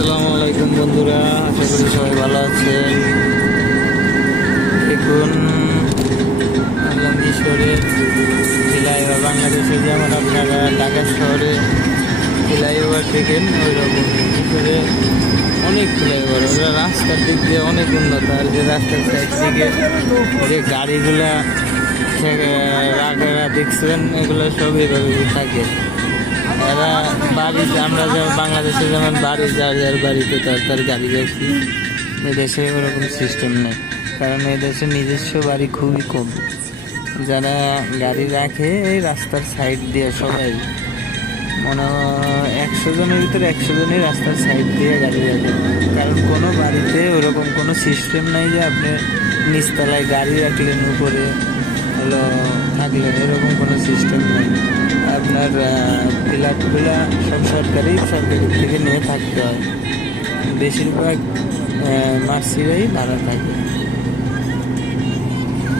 আসসালামু আলাইকুম বন্ধুরা, আশা করি সবাই ভালো আছেন। দেখুন, মিশরে ফ্লাইওভার, বাংলাদেশে যেমন আপনারা ঢাকা শহরে ফ্লাইওভার দেখেন, ওই রকম মিশরে অনেক ফ্লাইওভার। ওরা রাস্তার দিক দিয়ে অনেক উন্নত। আর যে রাস্তার সাইড দিকে যে গাড়িগুলা রাখা দেখছেন, এগুলো সব এভাবে থাকে। এরা বাড়ি, আমরা যেমন বাংলাদেশে যেমন বাড়ি, যার যার বাড়িতে তার গাড়ি রাখি, এদেশে ওরকম সিস্টেম নেই। কারণ এদেশে নিজস্ব বাড়ি খুবই কম। যারা গাড়ি রাখে এই রাস্তার সাইড দিয়ে, সবাই 100 জনের ভিতরে 100 জনই রাস্তার সাইড দিয়ে গাড়ি রাখে। কারণ কোনো বাড়িতে ওরকম কোনো সিস্টেম নাই যে আপনি নিচতলায় গাড়ি রাখলেন, উপরে হলো থাকলেন, এরকম কোনো সিস্টেম নেই। আপনার ফ্ল্যাটগুলা সব সরকারি থেকে নিয়ে থাকতে হয়। বেশিরভাগ মার্সিরাই ভাড়া থাকে।